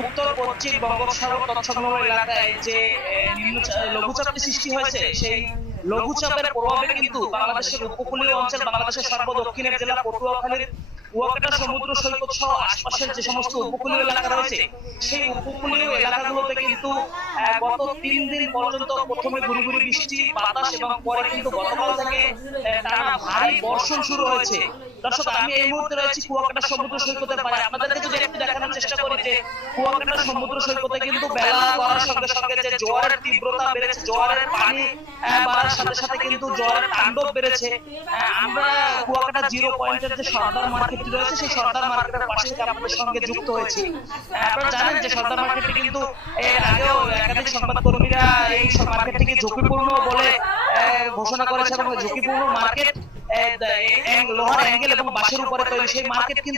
উত্তর পশ্চিম বঙ্গোপসাগর তৎসংলগ্ন এলাকায় যে লঘুচাপটি সৃষ্টি হয়েছে, সেই লঘুচাপের প্রভাবে কিন্তু বাংলাদেশের উপকূলীয় অঞ্চল, বাংলাদেশের সর্বদক্ষিণের জেলা পটুয়াখালীর কুয়াকাটা সমুদ্র সৈকত সহ আশপাশের যে সমস্ত উপকূলীয় এলাকা রয়েছে, সেই উপকূলীয় এলাকাগুলোতে কিন্তু গত 3 দিন পর্যন্ত প্রথমে গুড়ি গুড়ি বৃষ্টি, বাতাস এবং পরে কিন্তু গতকাল থেকে টানা ভারী বর্ষণ শুরু হয়েছে। দর্শক, আমি এই মুহূর্তে রয়েছি কুয়াকাটা সমুদ্র সৈকতের পাড়ে। আপনাদেরকে যদি একটু দেখানোর চেষ্টা করি যে কুয়াকাটা সমুদ্র সৈকতে কিন্তু বেলা বাড়ার সঙ্গে সঙ্গে যে জোয়ারের তীব্রতা বেড়েছে, জোয়ারের পানি বাড়ার সাথে সাথে কিন্তু জোয়ারের তাণ্ডব বেড়েছে। আমরা কুয়াকাটা 0 পয়েন্টের যে সর্দার মার্কেটটি রয়েছে, সেই সর্দার মার্কেটের পাশে থেকে আপনাদের সঙ্গে যুক্ত হয়েছি। আপনারা জানেন যে সর্দার মার্কেটটি কিন্তু এর আগেও একাধিক সংবাদকর্মীরা এই মার্কেটটিকে ঝুঁকিপূর্ণ বলে ঘোষণা করেছে এবং ঝুঁকিপূর্ণ মার্কেট, লোহার অ্যাঙ্গেল এবং বাঁশের উপরে তৈরি সেই মার্কেট কিন্তু